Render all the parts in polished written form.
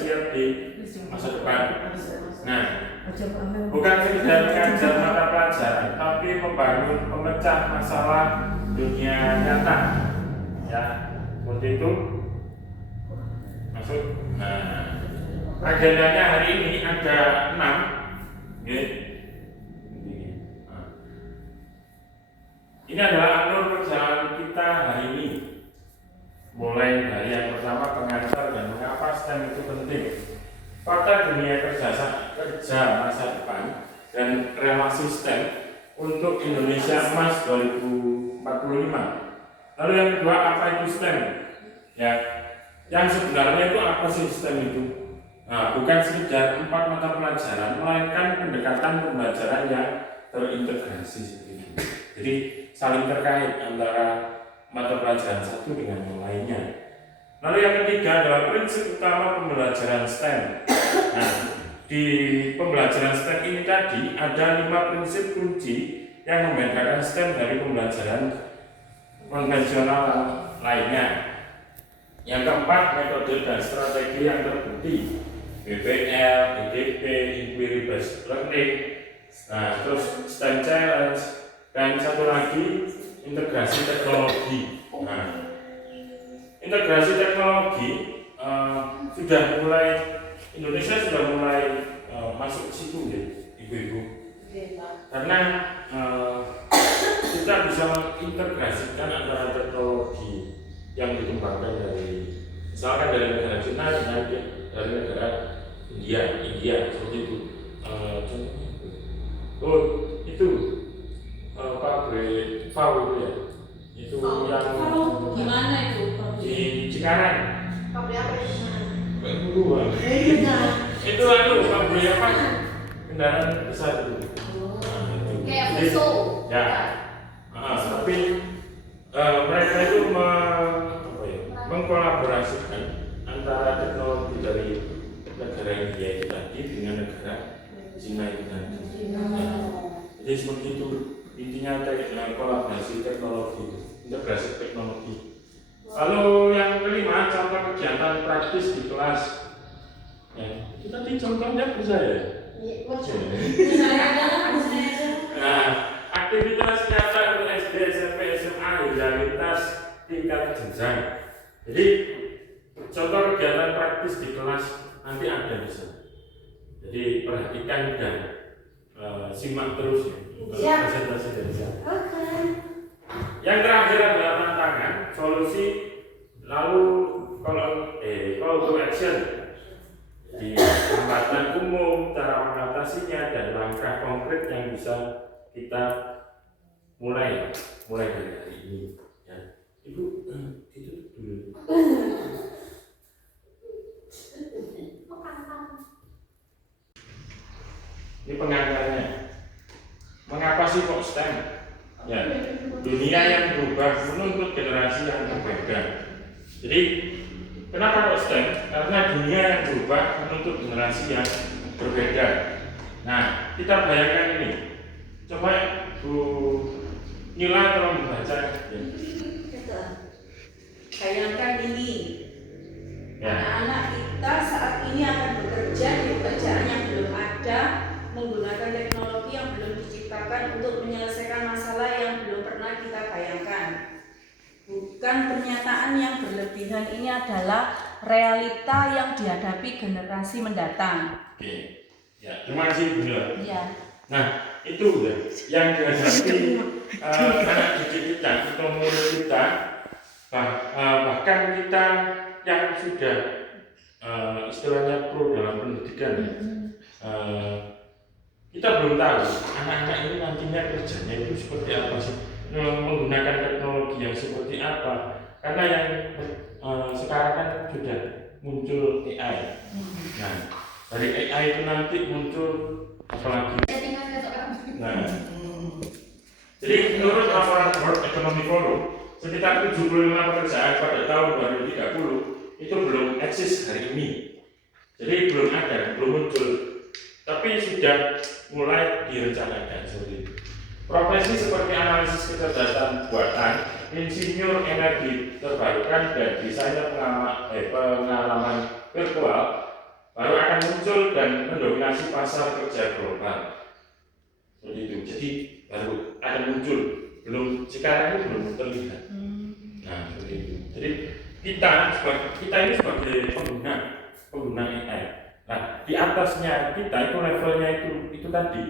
siap di masa depan. Nah, bukan sekedar mengajar mata pelajaran, tapi membangun pemecah masalah dunia nyata. Ya, seperti itu. Masuk. Nah, agendanya hari ini ada 6. Okay. Ini adalah alur perjalanan kita hari ini. Mulai dari yang pertama, pengantar dan mengapa STEM itu penting, fakta dunia kerja masa depan, dan relasi STEM untuk Indonesia Emas 2045. Lalu yang kedua, apa itu STEM? Ya, yang sebenarnya itu apa sih STEM itu? Nah, bukan sekedar 4 mata pelajaran, melainkan pendekatan pembelajaran yang terintegrasi seperti itu. Jadi saling terkait antara mata pelajaran satu dengan yang lainnya. Lalu yang ketiga adalah prinsip utama pembelajaran STEM. Nah, di pembelajaran STEM ini tadi ada 5 prinsip kunci yang membedakan STEM dari pembelajaran konvensional lainnya. Yang keempat, metode dan strategi yang terbukti, BPL, IDP, Inquiry Based Learning, nah, terus STEM Challenge, dan satu lagi integrasi teknologi. Nah, integrasi teknologi Indonesia sudah mulai masuk ke situ ya, ibu-ibu. Karena kita bisa mengintegrasikan antara teknologi yang dikembangkan misalkan dari negara Cina dan dari negara India seperti itu. Itu pabrik VAU itu ya. Itu yang gimana itu? Di Cikarang. Pabrik apa itu? Itu pabrik apa? Kendaraan besar itu. Kayak Fuso. Ya. Tapi mereka itu mengkolaborasikan antara teknologi dari negara India itu tadi dengan negara Cina itu tadi. Jadi seperti itu intinya kolaborasi teknologi, integrasi teknologi. Lalu yang kelima, contoh kegiatan praktis di kelas. Ya, itu tadi contohnya bisa ya? Nah, aktivitas nyata untuk SD, SMP, SMA hingga lintas tingkat jenjang. Jadi contoh kegiatan praktis di kelas nanti ada bisa. Jadi perhatikan dan simak terus ya presentasi dari saya. Yang terakhir adalah tantangan, solusi, lalu call to action. Di hambatan umum, cara mengatasinya, dan langkah konkret yang bisa kita mulai dari hari ini. Ya. Ibu, itu dulu. Ini pengantarnya. Mengapa sih kok STEM? Ya, dunia yang berubah menuntut generasi yang berbeda. Jadi, kenapa kok STEM? Karena dunia yang berubah menuntut generasi yang berbeda. Nah, kita bayangkan ini. Coba Bu Nila tolong membaca. Bayangkan ini. Ya. Anak-anak kita saat ini akan bekerja di pekerjaan yang belum ada, menggunakan teknologi yang belum diciptakan untuk menyelesaikan masalah yang belum pernah kita bayangkan. Bukan pernyataan yang berlebihan, ini adalah realita yang dihadapi generasi mendatang. Oke. Ya, terima kasih Bu Nila. Ya. Nah, itu ya, yang dihadapi anak didik kita atau murid kita, bahkan kita yang sudah istilahnya pro dalam pendidikan, kita belum tahu anak-anak ini nantinya kerjanya itu seperti apa sih, menggunakan teknologi yang seperti apa. Karena yang sekarang kan sudah muncul AI. Nah, dari AI itu nanti muncul apalagi. Nah, jadi menurut laporan World Economic Forum, sekitar 75 pekerjaan pada tahun 2030 itu belum eksis hari ini. Jadi belum ada, belum muncul. Tapi sudah mulai direncanakan seperti itu. Profesi seperti analisis kecerdasan buatan, insinyur energi terbarukan, dan desainer pengalaman virtual baru akan muncul dan mendominasi pasar kerja global. Seperti itu. Jadi baru akan muncul, belum sekarang ini belum terlihat. Nah, seperti itu. Jadi kita ini sebagai pengguna AI. Nah, di atasnya kita itu levelnya itu tadi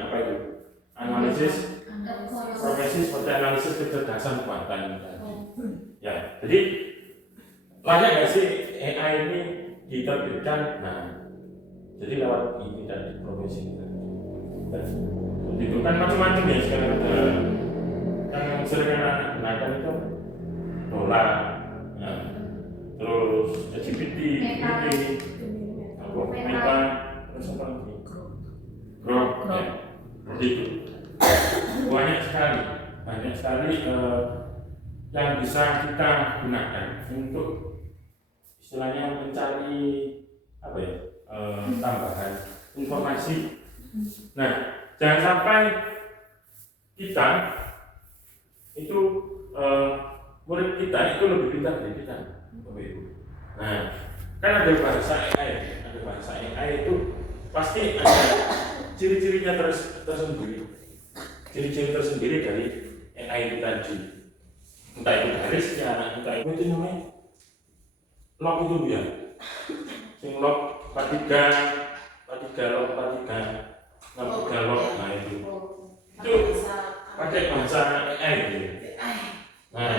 apa itu? Analisis profesi seperti analisis kecerdasan buatan tadi. Ya, jadi layak nggak sih AI ini diterbitkan? Nah, jadi lewat ini tadi profesi tadi. Itu kan macam-macam ya sekarang yang sering anak gunakan itu dolar, nah, terus GPT, Meta, terus apa lagi? Grok, ya, seperti itu. Banyak sekali yang bisa kita gunakan untuk istilahnya mencari apa ya, tambahan informasi. Nah, jangan sampai kita itu murid kita itu lebih pintar dari kita. Nah, kan ada bahasa AI itu pasti ada ciri-cirinya tersendiri. Ciri-ciri tersendiri dari AI itu tadi. Entah itu garisnya, entah itu namanya log itu ya. Sing log 43 log 63 log, nah itu pakai bahasa AI gitu. Nah,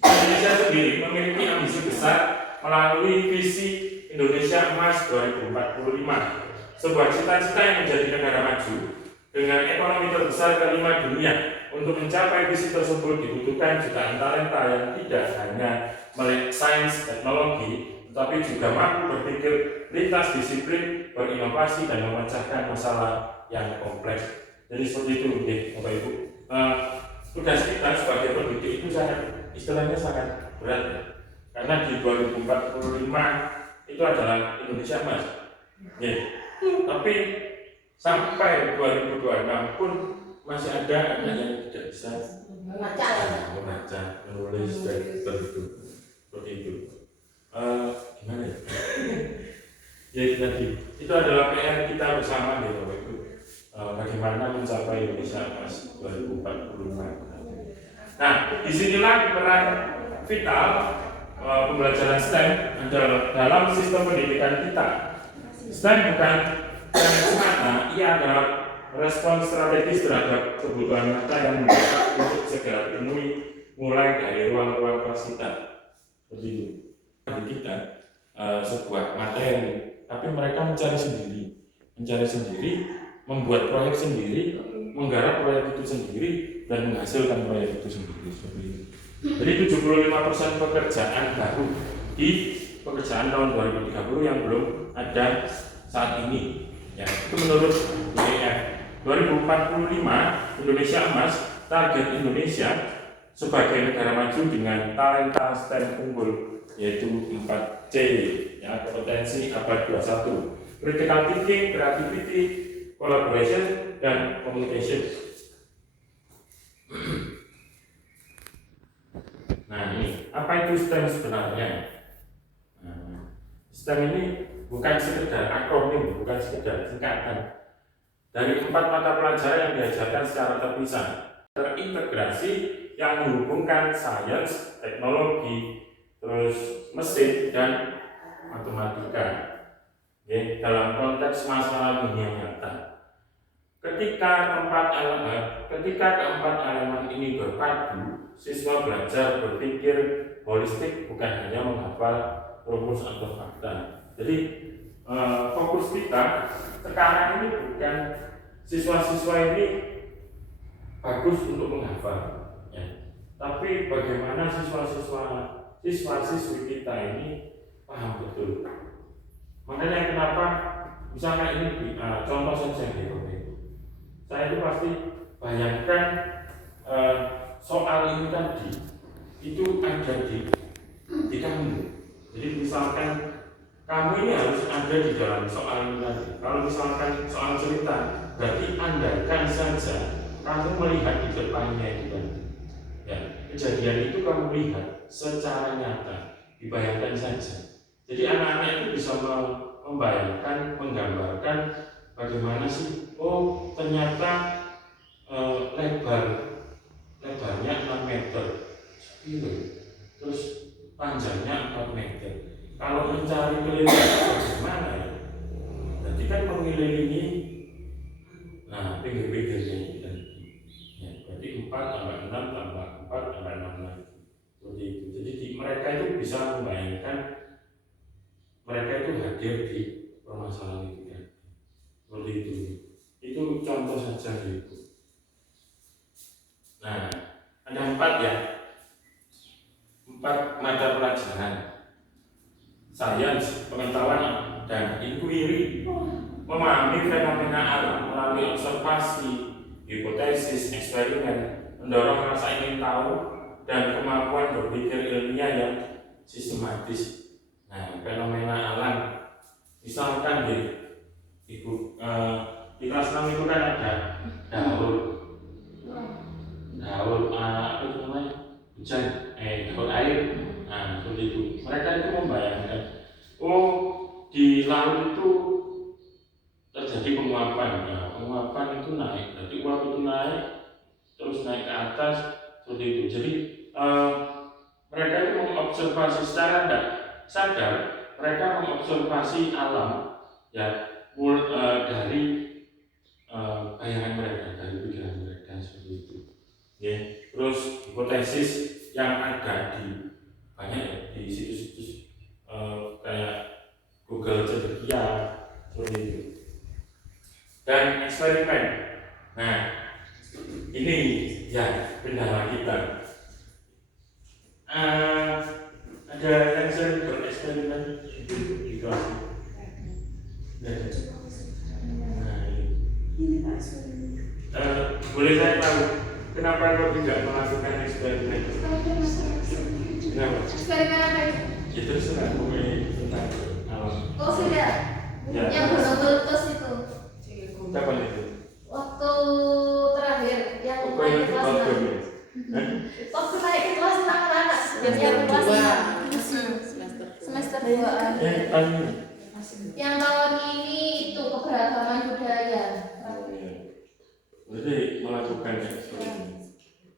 Indonesia sendiri memiliki ambisi besar melalui visi Indonesia Emas 2045, sebuah cita-cita yang menjadi negara maju dengan ekonomi terbesar kelima dunia. Untuk mencapai visi tersebut dibutuhkan jutaan talenta yang tidak hanya melek sains teknologi, tetapi juga mampu berpikir lintas disiplin, berinovasi dan memecahkan masalah yang kompleks. Jadi seperti itu, Bapak Ibu. Tugas kita sebagai pendidik itu istilahnya sangat berat ya. Karena di 2045 itu adalah Indonesia Emas. Ya. Tapi sampai 2026 pun masih ada anak yang tidak bisa membaca, menulis dan seperti itu. Gimana ya? Ya tadi itu adalah PR kita bersama ya Bapak Ibu. Bagaimana mencapai Indonesia Emas 2045. Nah, disinilah peran vital pembelajaran STEM dalam sistem pendidikan kita. STEM bukan semata, ia adalah respon strategis terhadap kebutuhan nyata yang mendesak untuk segera dipenuhi, mulai dari ruang-ruang kelas kita. Seperti itu. Kita sebuah materi, tapi mereka mencari sendiri, membuat proyek sendiri, menggarap proyek itu sendiri, dan menghasilkan proyek itu sendiri. Seperti itu. Jadi 75% pekerjaan baru di pekerjaan tahun 2030 yang belum ada saat ini. Ya, itu menurut IEF. 2045 Indonesia Emas, target Indonesia sebagai negara maju dengan talenta STEM unggul, yaitu 4C, ya, kompetensi abad 21, critical thinking, creativity, collaboration, dan communication. Nah, ini apa itu STEM sebenarnya? Nah, STEM ini bukan sekedar akronim, bukan sekedar singkatan dari 4 mata pelajaran yang diajarkan secara terpisah, terintegrasi, yang menghubungkan sains, teknologi, terus mesin, dan matematika, ya, dalam konteks masalah dunia nyata. Ketika keempat elemen ini berpadu, siswa belajar berpikir holistik, bukan hanya menghafal rumus atau fakta. Jadi fokus kita sekarang ini bukan siswa-siswa ini bagus untuk menghafal, ya, tapi bagaimana siswa-siswi kita ini paham betul. Makanya kenapa misalnya ini contoh saja di saya itu pasti bayangkan soal ini tadi itu ada di kamu. Jadi misalkan kamu ini harus ada di dalam soal ini tadi. Kalau misalkan soal cerita, berarti andaikan saja kamu melihat di depannya itu tadi. Ya, kejadian itu kamu lihat secara nyata, dibayangkan saja. Jadi anak-anak itu bisa membayangkan, menggambarkan bagaimana sih, oh ternyata lebarnya 6 meter, gitu. Terus panjangnya 4 meter. Kalau mencari keliling bagaimana ya? Berarti kan mengelilingi, nah pinggir-pinggirnya ini kan. Ya, berarti 4 tambah 6 tambah 4 tambah 6 lagi. Seperti itu. Jadi mereka itu bisa membayangkan mereka itu hadir di permasalahan itu kan. Seperti itu. Itu contoh saja gitu. Nah, ada 4 ya. 4 mata pelajaran. Sains, pengetahuan dan inquiry, memahami fenomena alam melalui observasi, hipotesis, eksperimen, mendorong rasa ingin tahu dan kemampuan berpikir ilmiah yang sistematis. Nah, fenomena alam, misalkan di di kelas 6 itu kan ada daun apa itu namanya, hujan, daun air. Nah, seperti itu. Mereka itu membayangkan, oh di laut itu terjadi penguapan. Nah, penguapan itu naik, berarti uap itu naik, terus naik ke atas, seperti itu. Jadi mereka itu mengobservasi secara tidak sadar, mereka mengobservasi alam ya dari bayangan mereka, dari pikiran mereka, seperti itu. Ya, terus hipotesis yang ada di banyak ya, di situs-situs kayak Google Cedekia, seperti itu. Dan eksperimen. Nah, ini ya kendala kita. Ada yang sering bereksperimen di kelas. Nah, ini boleh saya tahu kenapa kau tidak melakukan eksperimen? Kenapa? Eksperimen apa itu? Ya terserah, pokoknya tentang alam. Oh sudah, Ya. yang belum meletus itu. Kapan itu? Waktu terakhir yang Pokoknya naik itu kelas waktu 6. ya. Waktu naik ke kelas 6 anak-anak yang kelas 6 semester 2-an. Yang tahun ini itu keberagaman budaya. Jadi melakukan eksperimen.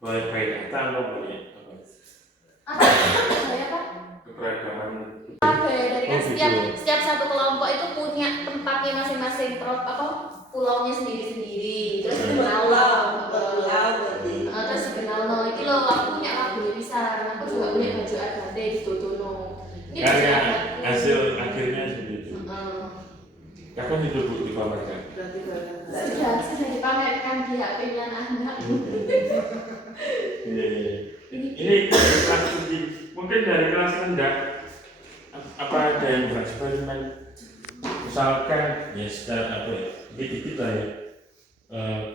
Boleh pakai data atau boleh apa? Apa? Budaya apa? Keberagaman. Dari kan Oh, gitu. setiap satu kelompok itu punya tempatnya masing-masing, pulaunya sendiri-sendiri. Terus dikenal terus dikenal iki loh, aku punya lagu bisa, aku juga punya baju adat di Totono. Ini Karena baju adatku. hasil akhirnya seperti itu. Kapan itu Bu dipamerkan? Sudah dipamerkan di HP-nya anak. Iya. Ini kelas tinggi. Mungkin dari kelas rendah apa ada yang bereksperimen? Misalkan ya secara apa ya? Dikit-dikit lah ya.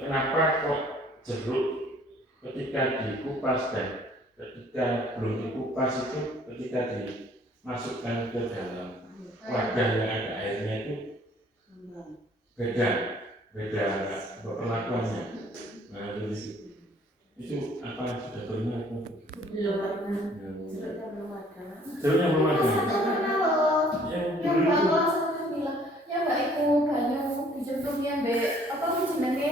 Kenapa kok jeruk ketika dikupas dan ketika belum dikupas itu ketika dimasukkan ke dalam wadah yang ada airnya itu beda perlakuannya. Nah itu apa sudah pernah? Belum pernah. Jeruknya belum ada. Satu pernah loh. Yang Yang dulu mbak itu kelas satu bilang, ya mbak iku banyu dijemplungnya mbak apa sih jenenge?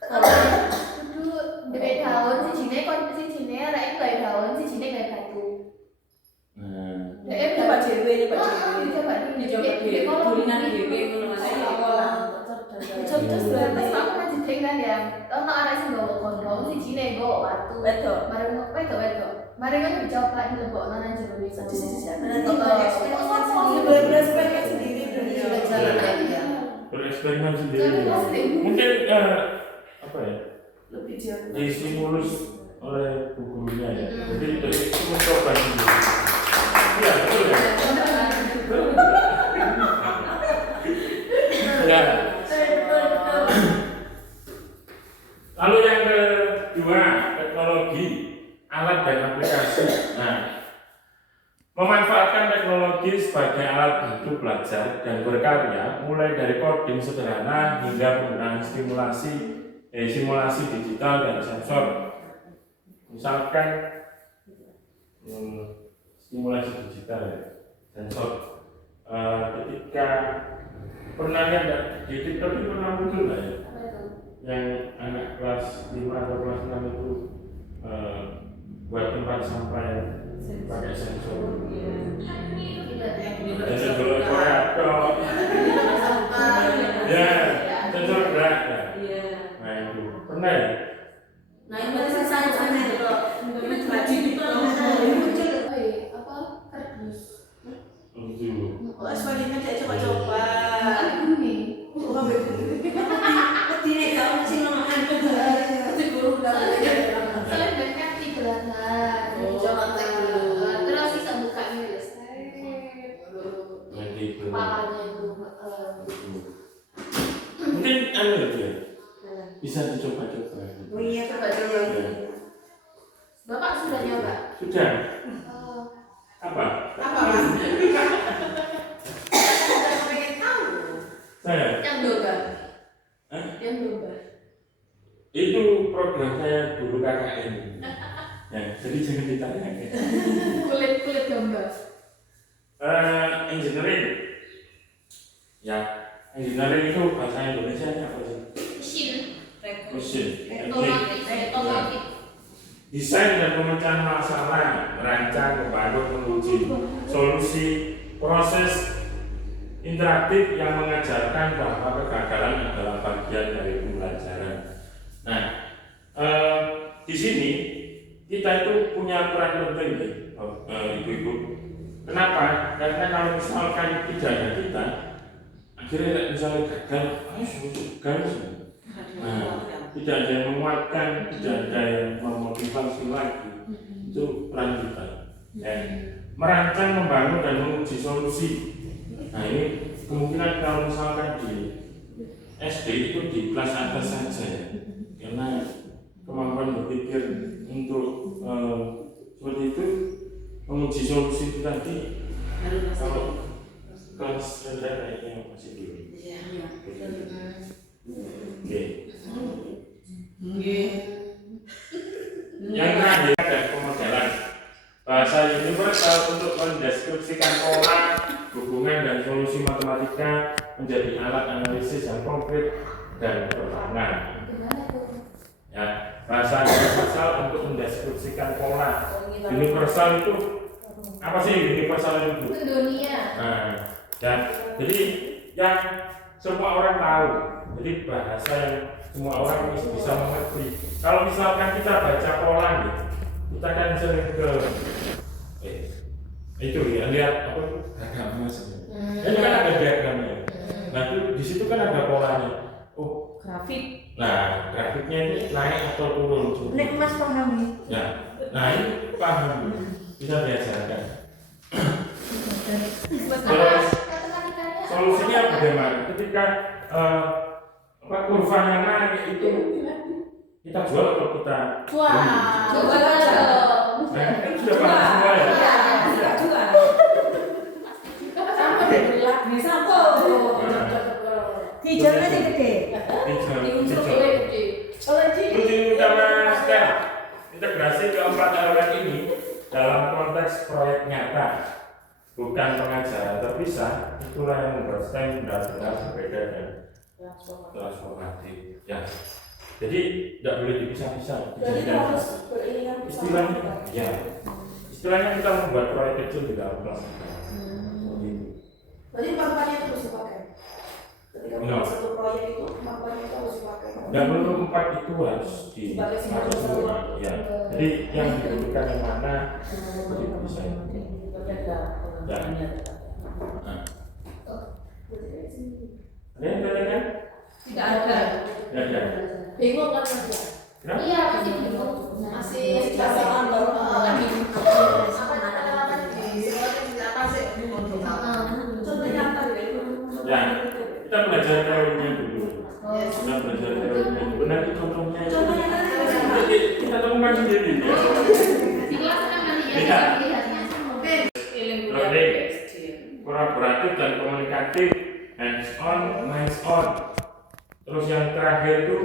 Kudu mbak daun si jine kon si jine lek mbak daun si jine mbak batu. Dek Coba dhewe, dicoba di Tulinan dhewe ngono terus berarti aku kan jedeng kan ya. Ono arek sing nggawa gondong si jine nggawa watu. Wedok. Mari kan dicoba dilebokno nang jero iso. Bereksperimen sendiri dunia. bereksperimen sendiri. Mungkin apa ya? Lebih jauh. Distimulus oleh gurunya ya. Jadi itu mencoba sendiri. Iya betul ya. Betul. Ya. Lalu yang kedua, teknologi, alat dan aplikasi. Nah, memanfaatkan teknologi sebagai alat bantu belajar dan berkarya, mulai dari coding sederhana hingga penggunaan simulasi digital dan sensor. Misalkan stimulasi digital ya, sensor. Ketika pernah lihat nggak, di TikTok itu pernah muncul nggak ya? Apa itu? Yang anak kelas 5 atau kelas 6 itu buat tempat sampah yang pakai sensor. Tidak. Sensor operator. Ya, sensor gerak ya. Nah itu pernah ya? Nah, ini masih saya kalau baju itu Muncul apa? Kardus. Itu. oh asfalnya tidak coba-coba. Bumi. Oh, betul nih kalau masih nomakan itu guru udah Soalnya banyak di belakang. Coba cek dulu. Terus bisa buka ini guys. Nanti itu. Palanya itu. Mungkin anu ya, bisa dicoba-coba. Oh iya, coba-coba. Bapak sudah nyoba? Sudah. Oh. Apa? Apa, Mas? Saya pengen tahu. Saya. Yang yoga. Hah? Yang yoga. Itu program saya dulu KKN. Ya, jadi jangan ditanya. Kulit gambar. Engineering. Ya, engineering itu bahasa Indonesia apa sih? Mesin. Mesin. Otomatis. Desain dan pemecahan masalah, merancang, membangun, menguji solusi, proses interaktif yang mengajarkan bahwa kegagalan adalah bagian dari pembelajaran. Nah, di sini kita itu punya peran penting nih, ibu-ibu. Kenapa? Karena kalau misalkan tidak ada kita, akhirnya misalnya gagal, gagal. Nah, tidak ada yang menguatkan, tidak ada yang memotivasi lagi. Itu peran kita. Ya. Merancang, membangun dan menguji solusi. Nah ini kemungkinan kalau misalkan di SD itu di kelas atas saja ya. Karena kemampuan berpikir untuk seperti itu menguji solusi itu tadi kalau kelas rendah kayaknya masih dulu. Oke. Yang terakhir ada pemodelan bahasa universal untuk mendeskripsikan pola, hubungan dan solusi matematika menjadi alat analisis yang konkret dan bermakna. Ya, bahasa universal untuk mendeskripsikan pola. Universal itu apa sih universal itu? Dunia. Nah, dan jadi yang semua orang tahu. Jadi bahasa yang semua orang bisa mengerti. Kalau misalkan kita baca pola nih, kita kan sering ke itu ya, lihat apa itu diagram sebenarnya. Ini kan ada diagramnya. Nah itu di situ kan ada polanya. Oh, Grafik. nah grafiknya ini naik atau turun. Nek Mas pahami. Ya, nah ini paham, bisa diajarkan. Terus solusinya bagaimana? Ketika kurvanya naik itu kita jual atau kita Wah, Coba dong. Nah, kan sudah paham semua ya. Iya, jual. Sampai dibeli sampo. Hijaunya sih gede. Hijau. Kalau di Kunci utama STEM integrasi keempat elemen ini dalam konteks proyek nyata, bukan pengajaran terpisah. Itulah yang membuat STEM benar-benar berbeda dan transformatif. Ya. Jadi tidak boleh dipisah-pisah. Jadi harus beriringan Istilahnya, ya. Istilahnya kita membuat proyek kecil di dalam kelas. Berarti kemampuannya itu harus dipakai. Ketika membuat satu proyek itu kemampuannya itu harus dipakai. Dan menurut empat itu harus dipakai semua. Ya. Jadi yang dibutuhkan yang mana itu bisa. Ya. Nah. Ada yang tanyakan? Tidak ada. Ya, ya. Bingung kan Mas? Kenapa? Iya, masih bingung. Masih Pasangan baru bingung. apa kata-kata Apa sih? Contohnya apa gitu? Ya, kita belajar teorinya dulu. Kita belajar teorinya dulu. Nanti contohnya. Contohnya tadi Jadi kita temukan sendiri. Ya. di kelas kan nanti ya pilihannya. Learning, kolaboratif dan komunikatif, hands on, minds on. Terus yang terakhir itu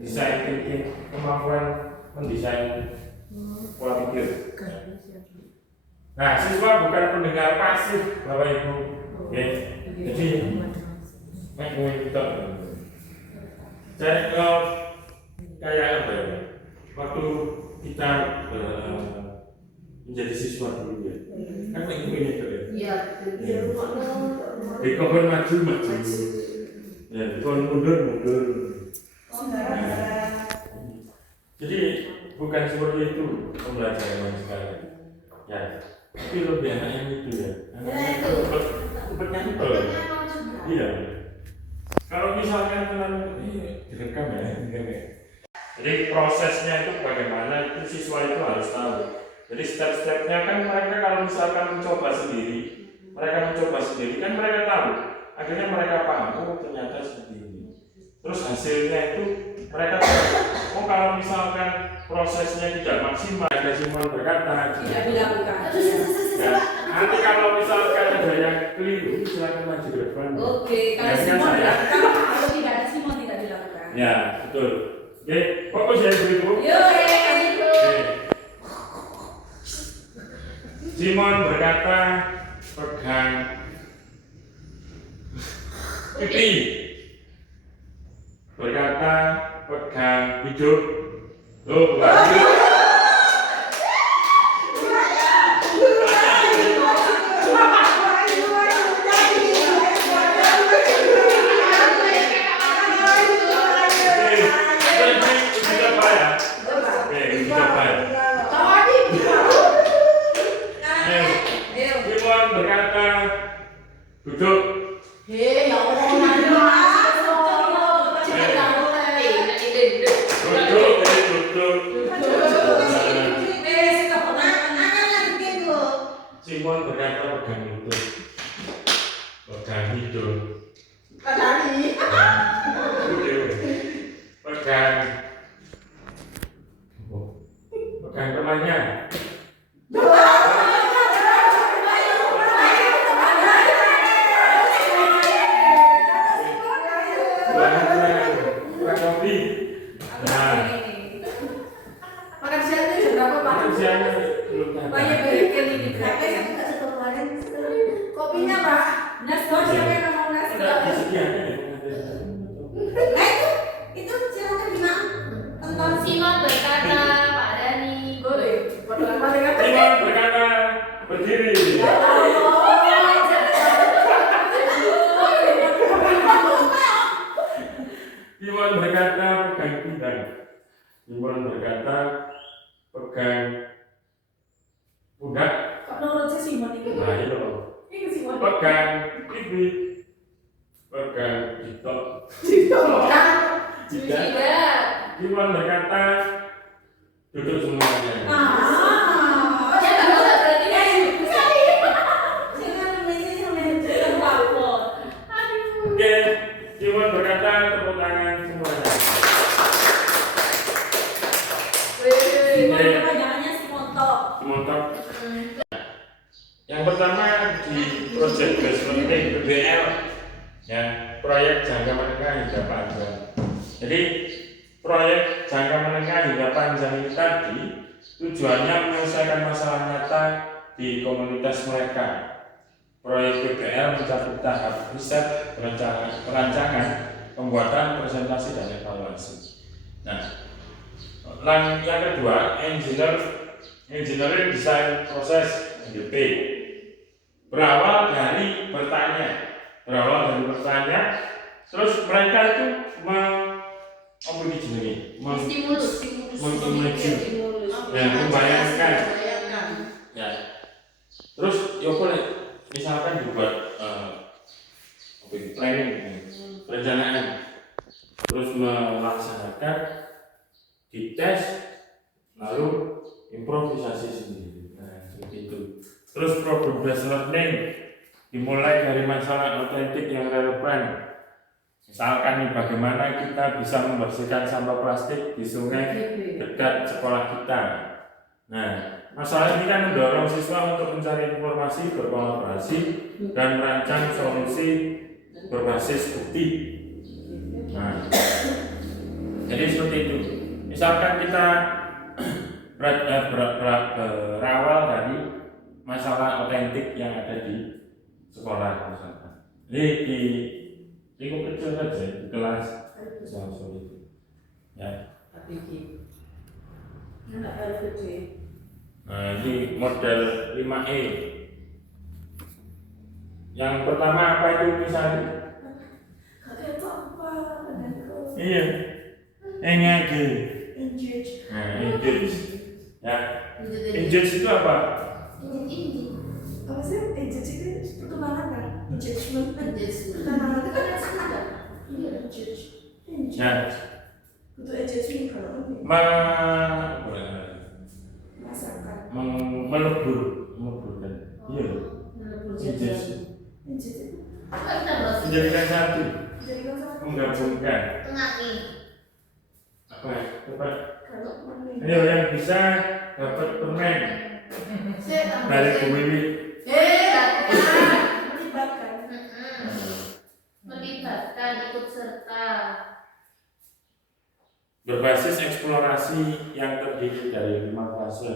design thinking, kemampuan mendesain pola pikir. Nah, siswa bukan pendengar pasif, Bapak Ibu. Oke. Jadi kita kayak apa ya? Waktu kita menjadi siswa dulu ya, kan pengen itu ya. Iya. Di kompon maju, ya, kompon mundur. Jadi bukan seperti itu pembelajaran sekarang. Ya, tapi lebih enaknya itu ya. Cepetnya itu. Iya. Kalau misalkan direkam ya. Jadi prosesnya itu bagaimana itu siswa itu harus tahu. Jadi step-stepnya kan mereka kalau misalkan mencoba sendiri kan mereka tahu. Akhirnya mereka paham, oh ternyata seperti ini. Terus hasilnya itu mereka tahu, oh kalau misalkan prosesnya tidak maksimal, ada Simon berkata Tidak dilakukan. ya, nanti kalau misalkan ada yang keliru, silakan maju ke depan. Oke, kalau Simon dilakukan, kalau tidak ada Simon tidak dilakukan. Ya, betul. Oke, fokus ya ibu. Simon berkata, pegang pipi. Berkata, pegang hidup. Loh, bukan hidup. Simon berkata, duduk. Simon berkata pegang lutut, pegang hidung, pegang temannya. Kopi. Nah, makan siangnya jam berapa, Pak? makan siangnya belum Banyak kali ini berapa ya? Kopinya, Pak. Nasdor siapa yang mau nasdor? Itu silakan gimana? Tentang Simon berkata, Pak Dani. boleh. Simon berkata berdiri. Simon berkata pegang pinggang. Simon berkata pegang pundak. Kok nurut sih Simon ini? Nah itu Ini Simon. pegang pipi, pegang jitok. Tidak. Simon berkata duduk semuanya. Jangan masak berarti kan. Oke, Simon berkata tepuk tangan semuanya. Montok. Yang pertama di project based learning PBL, ya, proyek jangka menengah hingga panjang. Jadi proyek jangka menengah hingga panjang ini tadi tujuannya menyelesaikan masalah nyata di komunitas mereka. Proyek PBL mencakup tahap riset, perancangan, pembuatan presentasi dan evaluasi. Nah, yang kedua, engineering design proses (EDP). Berawal dari bertanya, terus mereka itu Stimulus. membayangkan, ya. Terus ya boleh, misalkan dibuat planning, perencanaan, terus melaksanakan, dites, lalu improvisasi sendiri. Nah, seperti itu. Terus problem based learning dimulai dari masalah autentik yang relevan. Misalkan nih, bagaimana kita bisa membersihkan sampah plastik di sungai dekat sekolah kita. Nah, masalah ini kan mendorong siswa untuk mencari informasi, berkolaborasi, dan merancang solusi berbasis bukti. Nah, jadi seperti itu. Misalkan kita berawal dari masalah otentik yang ada di sekolah misalkan. Jadi di lingkup kecil saja di kelas soal itu. Ya. Nah, ini model 5E. Yang pertama apa itu misalnya? Iya. Engage. Nah, engage. Ya. Engage itu apa? Apa sih? Judge itu perkembangan kan? Judgment. Perkembangan itu kan sudah. Iya, judge. Nah, Itu judgment kalau masakan. meleburkan. Iya. Engage. Menjadikan satu. Menggabungkan. Apa? Coba. Ini yang bisa dapat permen dari Bu Wiwi. Melibatkan ikut serta. Berbasis eksplorasi yang terdiri dari 5 fase: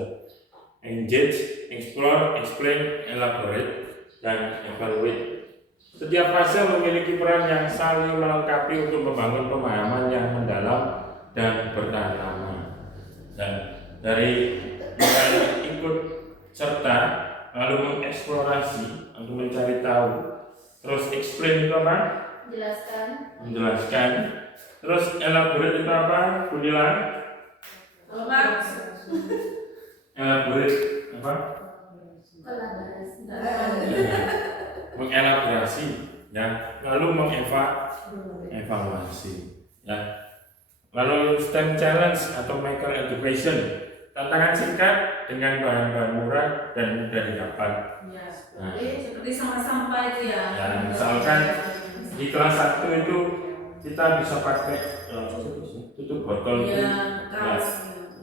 engage, explore, explain, elaborate, dan evaluate. Setiap fase memiliki peran yang saling melengkapi untuk membangun pemahaman yang mendalam dan bertahan lama. Dan dari mulai ikut serta, lalu mengeksplorasi untuk mencari tahu, terus explain itu apa? Menjelaskan. Terus elaborate itu apa? Budilan? Elaborate apa? Mengelaborasi, ya. Lalu mengevaluasi, ya. Lalu STEM challenge atau maker education, tantangan singkat dengan bahan-bahan murah dan mudah didapat. Nah, Seperti sampah-sampah itu ya. ya, misalkan di kelas 1 itu kita bisa pakai tutup botol itu,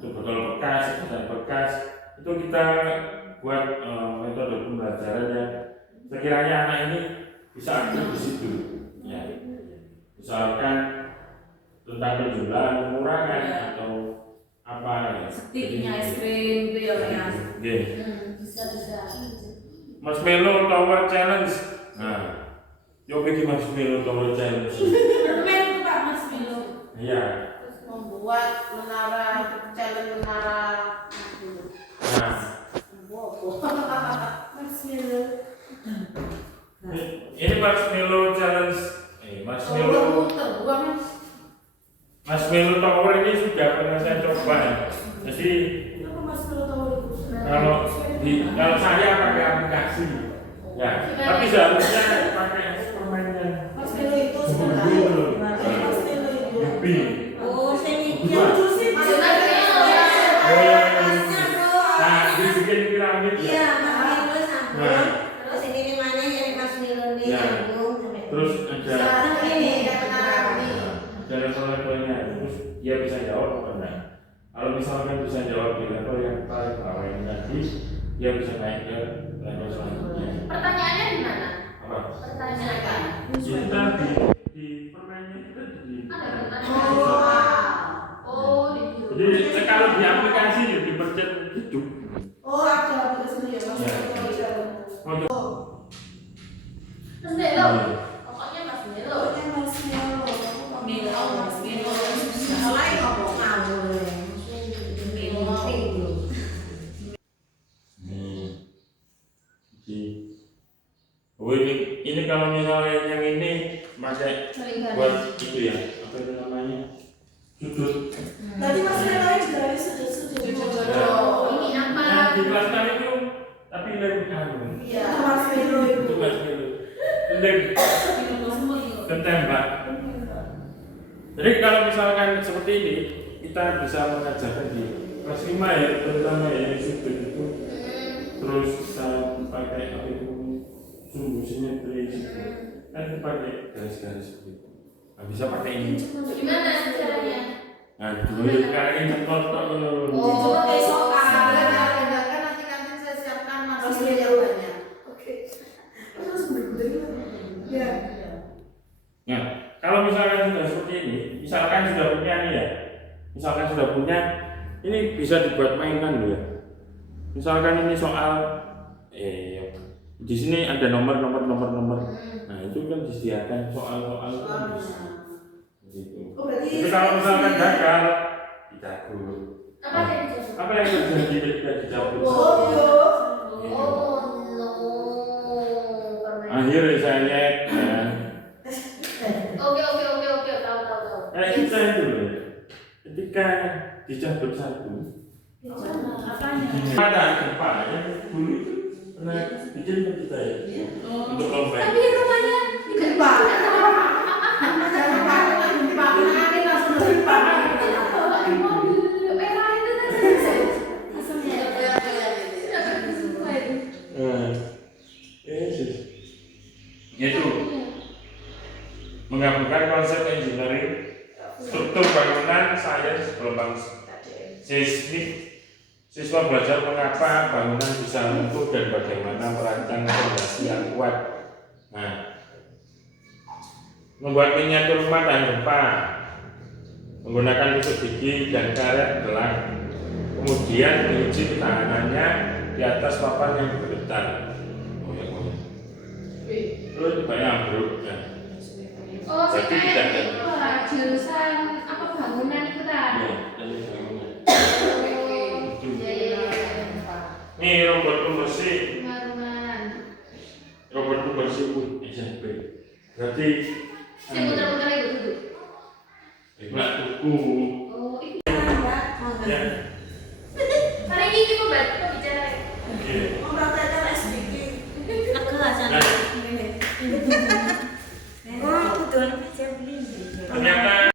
tutup botol bekas, dan bekas itu kita buat metode pembelajaran yang sekiranya anak ini bisa aktif di situ, ya. Misalkan tentang penjualan pengurangan atau apa ya? Stiknya es krim itu ya kan. Bisa. Marshmallow Tower Challenge. Nah, yo bikin Marshmallow Tower Challenge. Permen itu Pak Mas Milo. Iya. Membuat challenge menara. Nah, Mas Milo. ini Marshmallow Challenge. Marshmallow Tower ini sudah pernah saya coba. Jadi Kenapa Mas Milo tahu itu? kalau saya pakai aplikasi, ya. Tapi seharusnya pakai permainan. Mas Milo itu sebenarnya. Dulu. Mas Milo itu. Yupi. Oh, saya Dua. yang juicy. Nah, dibikin piramid. Iya, Mas Milo sambung. Nah. Terus ini mana yang Mas Milo nih Ya. sambung. Terus ada Sekarang ini ada level-levelnya. Terus dia bisa jawab apa enggak? Kalau misalkan bisa jawab di level yang paling bawah ini tadi, dia bisa naik ke level selanjutnya. Pertanyaannya di mana? Apa? Pertanyaan. Itu tadi di permainnya itu tadi. Jadi kalau di aplikasi dipercet hidup. Oh, ada aplikasinya ya Mas. Ya. Mas Melo. Pokoknya Mas Melo. Pokoknya Mas Milo. Mas Milo. Selain ngomong ngawur. Oh ini kalau misalnya yang ini pakai buat itu ya, apa itu namanya? Sudut. Tadi Mas Milo juga ada sudut-sudut. Ini apa? Nah, di kelas tadi itu tapi lebih anu. Iya. Mas Milo itu. Itu Mas Milo. Lebih ketembak. Jadi kalau misalkan seperti ini, kita bisa mengajarkan di kelas 5 ya, terutama ya yang sudut itu. Terus kita pakai apa itu sumbu simetris, kan kita pakai garis-garis seperti itu. Nah, bisa pakai ini. Gimana caranya? Nah, dulu sekarang ini cepet-cepet loh. Oh, besok nanti kantin saya siapkan masih jawabannya. Oke. Terus berguna. Ya. Nah, kalau misalkan sudah seperti ini, misalkan sudah punya nih ya, misalkan sudah punya, ini bisa dibuat mainan loh ya. Misalkan ini soal di sini ada nomor. Nah, itu kan disediakan soal gitu. Oh, berarti Jadi kalau misalkan gagal dicabut. Apa yang terjadi ketika dicabut? Akhirnya saya Oke, tahu. kita itu loh. Ketika dicabut satu, ada gempa ya dulu itu pernah bikin kita ya untuk lomba. Tapi rumahnya gempa. Itu menggabungkan konsep engineering, struktur bangunan, sains, gelombang seismik. Siswa belajar mengapa bangunan bisa runtuh dan bagaimana merancang fondasi yang kuat. Nah, membuat miniatur rumah tahan gempa menggunakan tusuk gigi dan karet gelang. Kemudian menguji ketahanannya di atas papan yang bergetar. Terus banyak ambruk. Oh, Jadi tidak ada. jurusan apa bangunan itu kan? Iya, dari bangunan. Nih robot pembersih. Robot pembersih SMP. Berarti Saya putar-putar itu dulu. Nggak tuku. Oh, itu. Ya. Hari ini kita bicara. Oke. Mempraktekkan SBK. Ternyata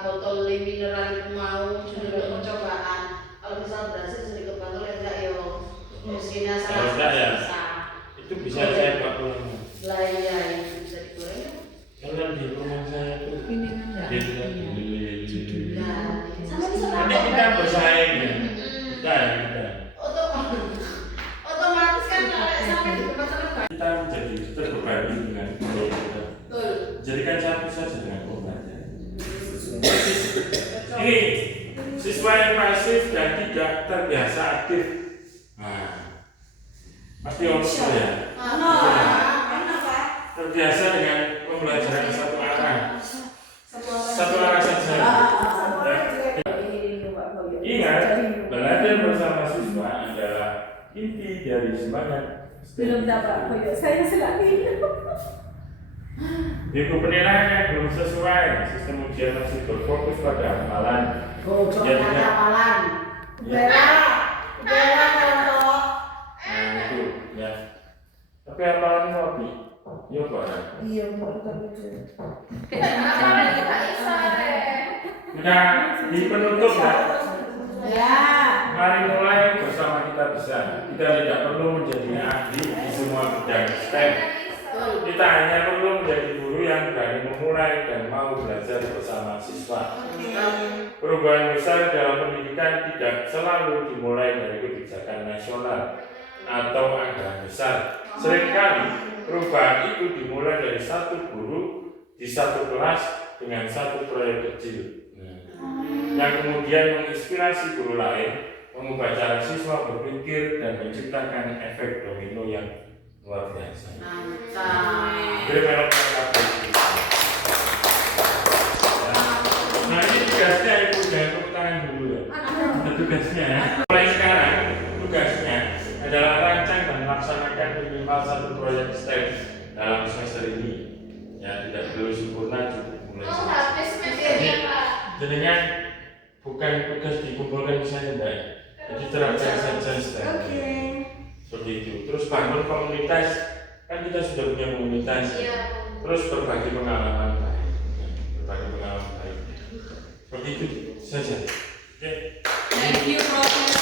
Botol mineral itu mau sudah percobaan. Kalau misal berhasil sudah kebantu enggak yo. Mesinnya kalau enggak ya itu bisa saya buat pulang. Lah iya itu bisa digoreng. Karena di rumah saya itu Sama di sana. nanti kita bersaing ya. Kita Otomatis kan sampai di tempat sana. kita menjadi terbebani dengan budaya kita. Betul. Jadikan satu saja dengan pembaca. Ini siswa yang pasif dan tidak terbiasa aktif. Nah, pasti orang ya. Terbiasa dengan pembelajaran satu arah saja. Ingat, belajar bersama siswa adalah inti dari semangat. Belum dapat koyo saya selagi. Buku penilaian belum sesuai, sistem ujian masih berfokus pada hafalan. Jadinya, Bela kalau nah itu ya. Tapi hafalan ngopi, yuk Pak. Iya, mau terus. Nah, di penutup ya. ya. Mari mulai bersama kita bisa. Kita tidak perlu menjadi ahli di semua bidang STEM. Kita hanya perlu menjadi guru yang berani memulai dan mau belajar bersama siswa. Perubahan besar dalam pendidikan tidak selalu dimulai dari kebijakan nasional atau anggaran besar. Seringkali perubahan itu dimulai dari satu guru di satu kelas dengan satu proyek kecil. Yang kemudian menginspirasi guru lain, mengubah cara siswa berpikir dan menciptakan efek domino yang luar biasa. Jadi nah ini tugasnya ibu jangan tepuk tangan dulu ya. Tugasnya mulai sekarang tugasnya adalah rancang dan melaksanakan minimal satu proyek STEM dalam semester ini. Ya tidak perlu sempurna, cukup mulai. Jadinya bukan tugas dikumpulkan di sana, Mbak. Jadi terapkan saja STEM. Seperti itu. Terus bangun komunitas, kan kita sudah punya komunitas. Terus berbagi pengalaman baik. Seperti itu saja. Oke. Thank you, Profesor.